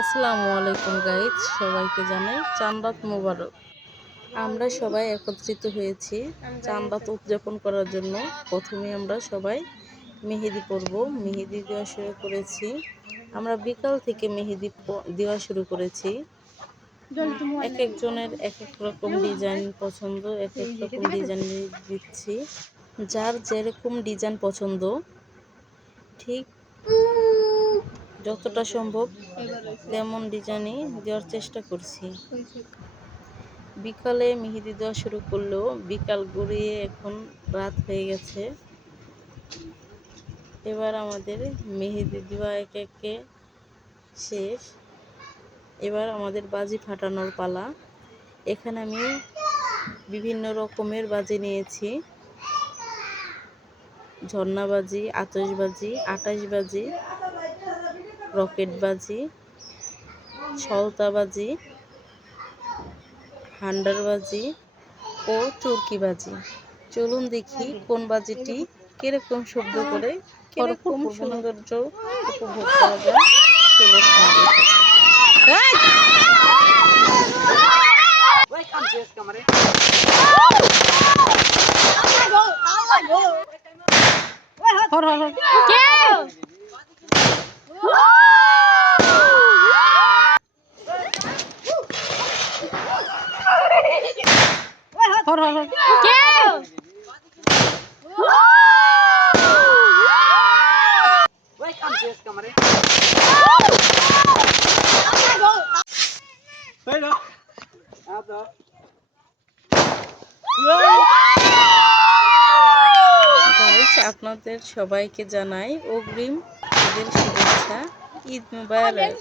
আসসালামু আলাইকুম গাইজ সবাইকে জানাই চান্দাত মোবারক। আমরা সবাই একত্রিত হয়েছি চান্দাত উদযাপন করার জন্য। প্রথমে আমরা সবাই মেহেদি পরব, মেহেদি দেওয়া শুরু করেছি। আমরা বিকাল থেকে মেহেদি দেওয়া শুরু করেছি। এক একজনের এক এক রকম ডিজাইন পছন্দ, এক এক রকম ডিজাইন দিচ্ছি। যার যেরকম ডিজাইন পছন্দ, ঠিক যতটা সম্ভব তেমন ডিজাইনই দেওয়ার চেষ্টা করছি। বিকালে মেহেদি দেওয়া শুরু করলেও বিকাল গড়িয়ে এখন রাত হয়ে গেছে। এবার আমাদের মেহেদি দেওয়া এক একে শেষ। এবার আমাদের বাজি ফাটানোর পালা। এখানে আমি বিভিন্ন রকমের বাজি নিয়েছি। ঝর্ণাবাজি আতশবাজি আটাশবাজি রকেটবাজি সলতাবাজি হান্ডারবাজি ও চরকিবাজি। চলুন দেখি কোন বাজিটি কীরকম শব্দ করে কীরকম সৌন্দর্য উপভোগ করা যায় চলুন। হর হর হর। হর। হর হর। গাইজ আপনাদের সবাইকে জানাই অগ্রিম ঈদের শুভেচ্ছা। ঈদ মুবারক।